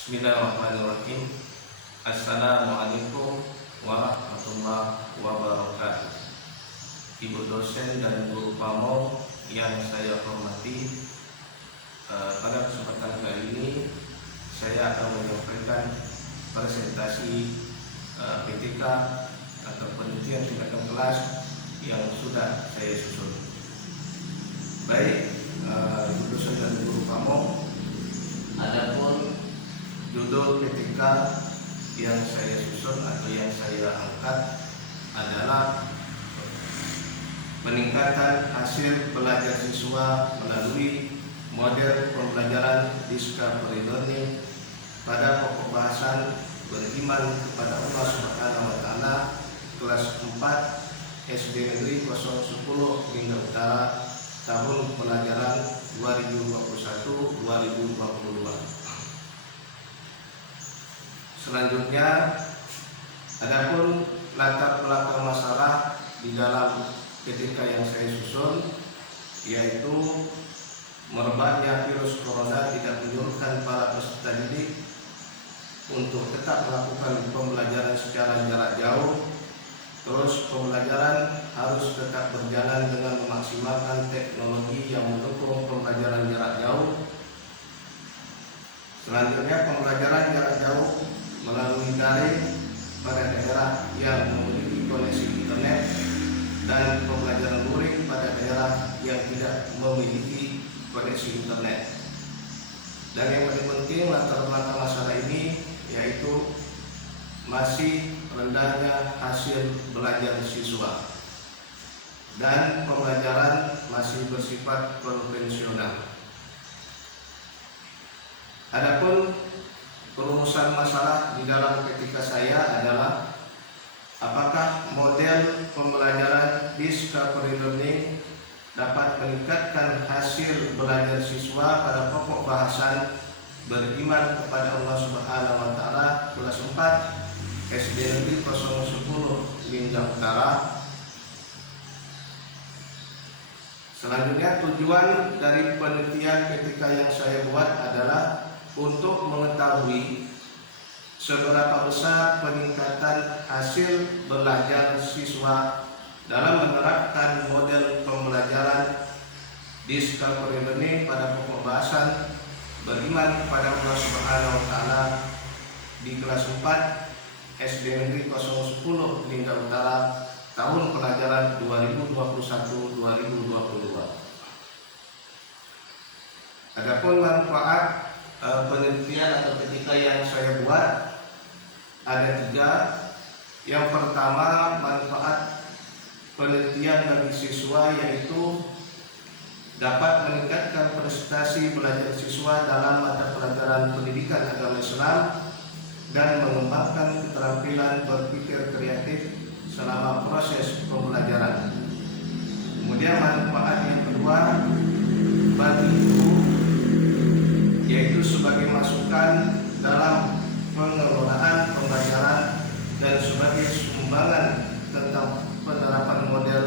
Bismillahirrahmanirrahim. Assalamualaikum warahmatullahi wabarakatuh. Ibu dosen dan guru pamong yang saya hormati, pada kesempatan kali ini saya akan menyampaikan presentasi PTK atau penelitian tingkatan kelas yang sudah saya susun. Baik, ibu dosen dan guru pamong, adapun judul PTK yang saya susun atau yang saya angkat adalah peningkatan hasil belajar siswa melalui model pembelajaran discovery learning pada pokok bahasan beriman kepada Allah Subhanahu wa Ta'ala kelas 4 SD Negeri 010 Lingga Utara tahun pelajaran 2021-2022. Selanjutnya, adapun latar belakang masalah di dalam PTK yang saya susun, yaitu merebaknya virus corona tidak menyurutkan para peserta didik untuk tetap melakukan pembelajaran secara jarak jauh. Terus pembelajaran harus tetap berjalan dengan memaksimalkan teknologi yang mendukung pembelajaran jarak jauh. Selanjutnya, pembelajaran jarak jauh melalui daring pada daerah yang memiliki koneksi internet dan pembelajaran luring pada daerah yang tidak memiliki koneksi internet. Dan yang paling penting latar belakang masalah ini yaitu masih rendahnya hasil belajar siswa dan pembelajaran masih bersifat konvensional. Adapun perumusan masalah di dalam PTK saya adalah apakah model pembelajaran discovery learning dapat meningkatkan hasil belajar siswa pada pokok bahasan beriman kepada Allah Subhanahu wa Ta'ala kelas 4 SD Negeri 010 Lingga Utara. Selanjutnya, tujuan dari penelitian PTK yang saya buat adalah untuk mengetahui seberapa besar peningkatan hasil belajar siswa dalam menerapkan model pembelajaran discovery learning pada pokok bahasan beriman kepada Allah Subhanahu wa Ta'ala di kelas 4 SD Negeri 010 Lingga Utara tahun pelajaran 2021-2022. Adapun manfaat penelitian atau PTK yang saya buat ada 3. Yang pertama, manfaat penelitian bagi siswa yaitu dapat meningkatkan prestasi belajar siswa dalam mata pelajaran pendidikan agama Islam dan mengembangkan keterampilan berpikir kreatif selama proses pembelajaran. Kemudian manfaat yang kedua bagi guru yaitu sebagai masukan dalam pengelolaan pembelajaran dan sebagai sumbangan tentang penerapan model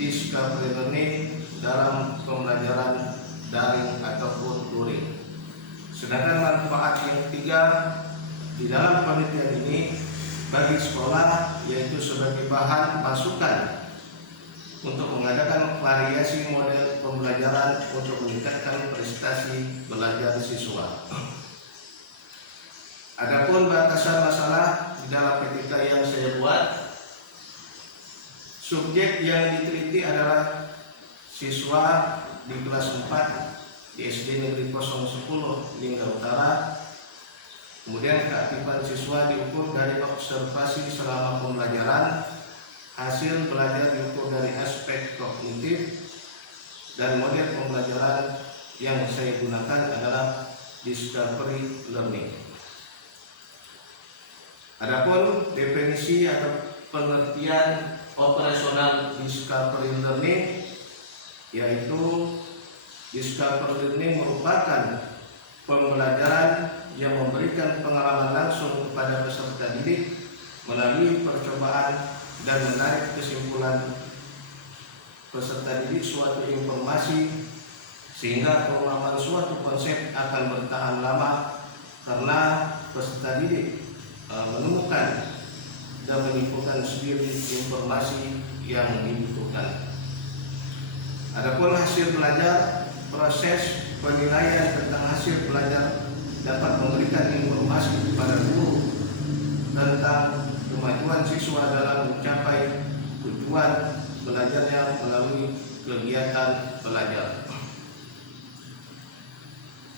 discovery learning dalam pembelajaran daring ataupun luring. Sedangkan manfaat yang ketiga di dalam penelitian ini bagi sekolah yaitu sebagai bahan masukan untuk mengadakan variasi model pembelajaran untuk meningkatkan prestasi belajar siswa. Adapun batasan masalah di dalam PTK yang saya buat, subjek yang diteliti adalah siswa di kelas 4 di SD Negeri 010 Lingga Utara. Kemudian keaktifan siswa diukur dari observasi selama pembelajaran, hasil belajar diukur dari aspek kognitif, dan model pembelajaran yang saya gunakan adalah discovery learning. Adapun definisi atau pengertian operasional discovery learning yaitu discovery learning merupakan pembelajaran yang memberikan pengalaman langsung kepada peserta didik melalui percobaan dan menarik kesimpulan peserta didik suatu informasi sehingga pengalaman suatu konsep akan bertahan lama karena peserta didik menemukan dan menyimpulkan sendiri informasi yang dibutuhkan. Adapun hasil belajar, proses penilaian tentang hasil belajar dapat memberikan informasi kepada guru tentang kemajuan siswa dalam mencapai tujuan belajarnya melalui kegiatan belajar.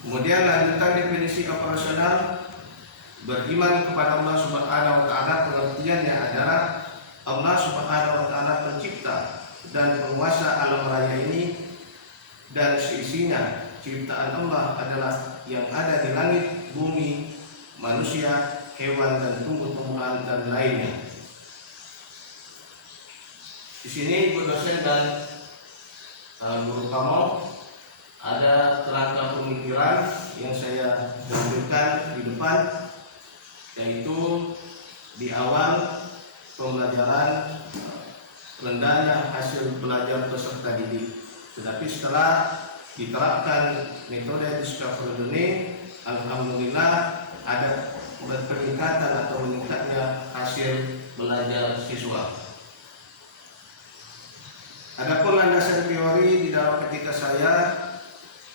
Kemudian lanjutan definisi operasional. Beriman kepada Allah Subhanahu wa Ta'ala, pengertiannya adalah Allah Subhanahu wa Ta'ala pencipta dan penguasa alam raya ini dan seisinya. Ciptaan Allah adalah yang ada di langit, bumi, manusia, hewan dan tumbuh-tumbuhan dan lainnya. Di sini Ibu dosen dan guru kamu ada kerangka pemikiran yang saya tampilkan di depan, yaitu di awal pembelajaran rendahnya hasil belajar peserta didik. Tetapi setelah diterapkan metode discovery learning, alhamdulillah ada peningkatan atau meningkatnya hasil belajar siswa. Adapun landasan teori di dalam etika saya,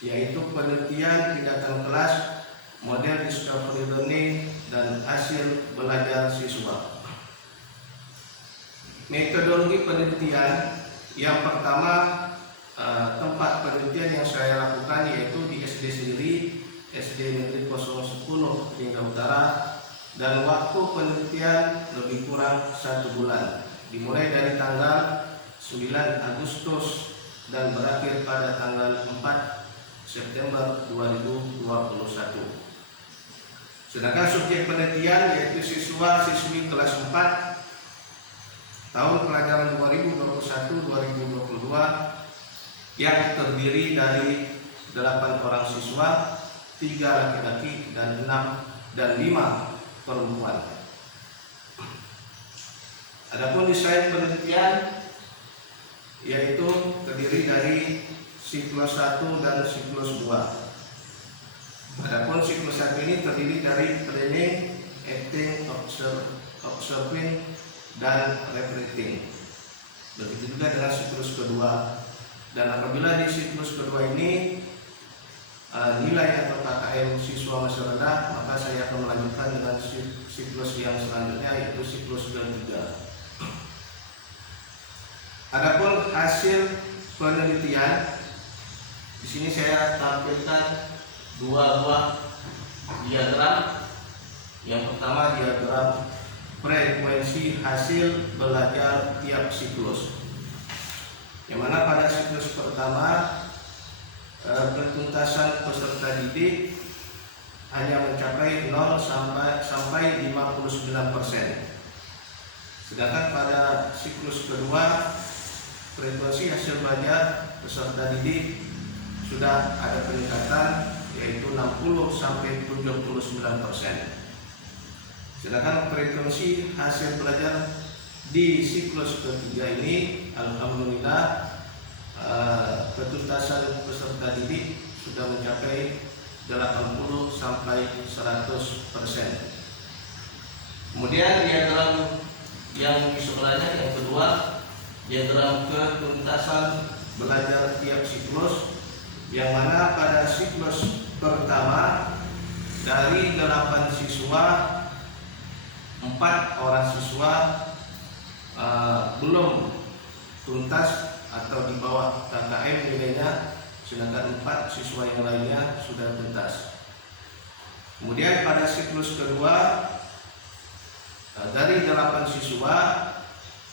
yaitu penelitian tindakan kelas, model discovery learning, dan hasil belajar siswa. Metodologi penelitian yang pertama, tempat penelitian yang saya lakukan yaitu di SD sendiri, SD Negeri 010 Lingga Utara, dan waktu penelitian lebih kurang 1 bulan, dimulai dari tanggal 9 Agustus dan berakhir pada tanggal 4 September 2021. Sedangkan subjek penelitian yaitu siswa-siswi kelas 4 tahun pelajaran 2021-2022 yang terdiri dari 8 orang siswa, 3 laki-laki dan 5 perempuan. Adapun desain penelitian yaitu terdiri dari siklus 1 dan siklus 2. Adapun siklus 1 ini terdiri dari planning, acting, observing, dan reflecting. Begitu juga dengan siklus kedua. Dan apabila di siklus kedua ini nilai atau KKM siswa masih rendah, maka saya akan melanjutkan dengan siklus yang selanjutnya, yaitu siklus ketiga. Adapun hasil penelitian, di sini saya tampilkan 2 buah diagram. Yang pertama diagram frekuensi hasil belajar tiap siklus, yang mana pada siklus pertama pentuntasan peserta didik hanya mencapai 0 sampai 59%. Sedangkan pada siklus kedua frekuensi hasil belajar peserta didik sudah ada peningkatan, yaitu 60 sampai 79%. Sedangkan frekuensi hasil belajar di siklus ketiga ini, alhamdulillah pentuntasan peserta didik sudah mencapai 80 sampai 100%. Kemudian diagram yang di sebelahnya, yang kedua, diagram ketuntasan belajar tiap siklus, yang mana pada siklus pertama dari 8 siswa, 4 orang siswa belum tuntas atau di bawah KKM nilainya, sedangkan 4 siswa yang lainnya sudah tuntas. Kemudian pada siklus kedua dari 8 siswa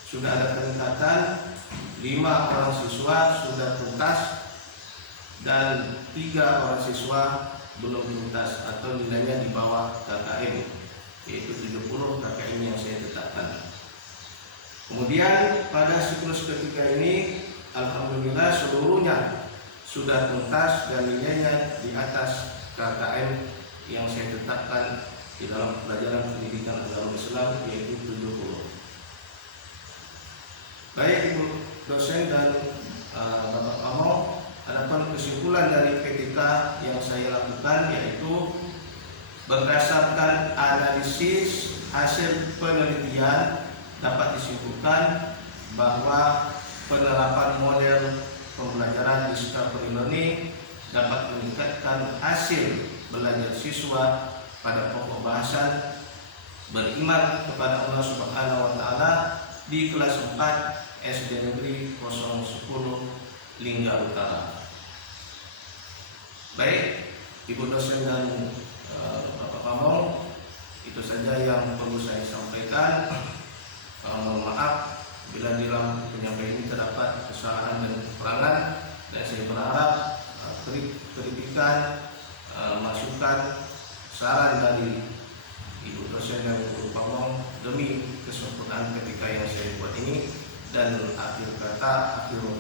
sudah ada peningkatan, 5 orang siswa sudah tuntas dan 3 orang siswa belum tuntas atau nilainya di bawah KKM, yaitu 70 KKM yang saya tetapkan. Kemudian pada siklus ketiga ini alhamdulillah seluruhnya sudah tuntas dan nilainya di atas KKM yang saya tetapkan di dalam pelajaran pendidikan agama Islam, yaitu 70. Baik Ibu dosen dan Bapak Kamo, adapun kesimpulan dari PTK yang saya lakukan yaitu Berdasarkan analisis hasil penelitian dapat disimpulkan bahwa penerapan model pembelajaran digital e-learning dapat meningkatkan hasil belajar siswa pada pokok bahasan beriman kepada Allah Subhanahu wa taala di kelas 4 SD Negeri 010 Lingga Utara. Baik, Ibu dosen dan Bapak Pamong, itu saja yang perlu saya sampaikan. Mohon maaf bila dalam penyampaian ini terdapat kesalahan dan kekurangan, dan saya berharap kritikan, masukan, saran dari Ibu dosen dan Ibu Pamong demi kesempurnaan ketika yang saya buat ini. Dan akhir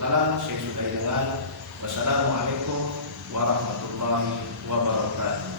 kalam saya sudahi dengan wassalamualaikum warahmatullahi wabarakatuh.